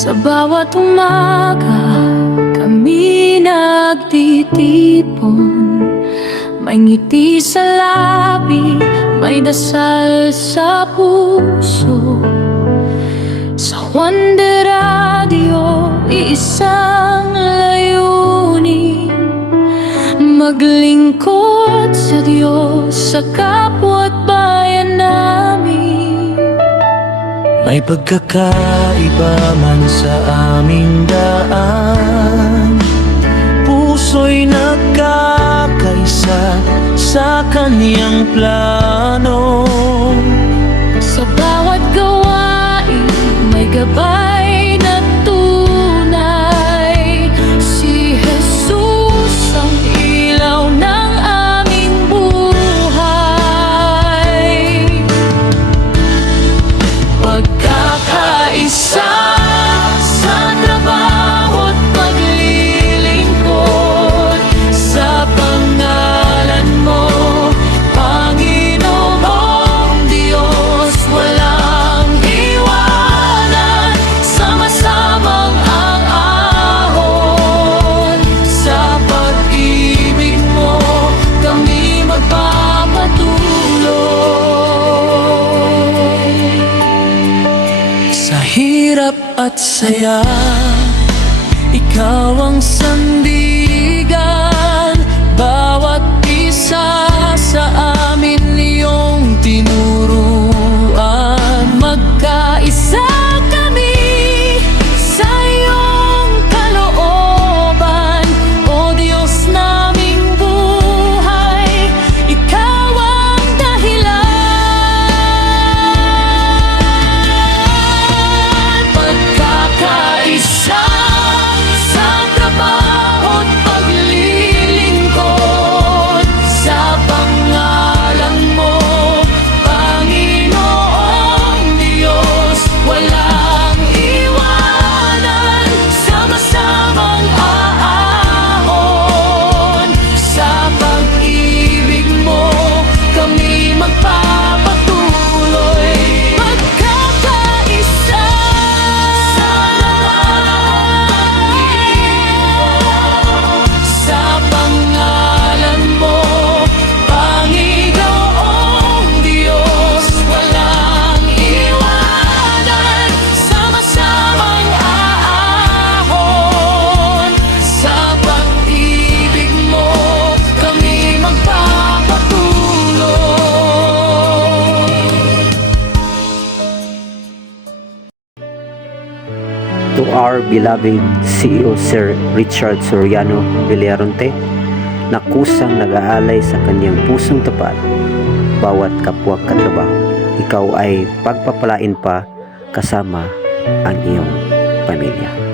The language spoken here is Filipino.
Sa bawat umaga kami nagtitipon, may ngiti sa labi, may dasal sa puso. Sa Wonder Radio, iisang layunin, maglingkod sa Diyos, sa kapwa't bayan namin. May pagkakaiba man sa aming daan, puso'y nagkakaisa sa kaniyang plano. Sa bawat gawain may gabay na tunay, si Jesus ang ilaw ng aming buhay. Pagkakaisa sa trabaho't paglilingkod, sa pangalan mo, Panginoong Diyos, walang iwanan, sama-samang ang ahon. Sa pag-ibig mo kami magpapatuloy. Sa hirap at saya, ikaw ang sandigan. Bawat isa sa amin iyong tinuruan. Magkaisa kami sa iyong kalooban, O Diyos naming buhay, ikaw ang dahilan. Pagkakaisa sa trabaho't paglilingkod, sa pangalan mo, Panginoong Diyos, walang iwanan, sama-samang aahon. Sa pag-ibig mo kami magpapatuloy. Pagkakaisa sa pangalan mo, Panginoong Diyos, walang iwanan, sama-samang aahon. Sa pag-ibig mo kami magpapatuloy. To our beloved CEO Sir Richard Soriano Villaronte, na kusang nag-aalay sa kanyang pusong tapat bawat kapwa katrabaho, ikaw ay pagpapalain pa kasama ang iyong pamilya.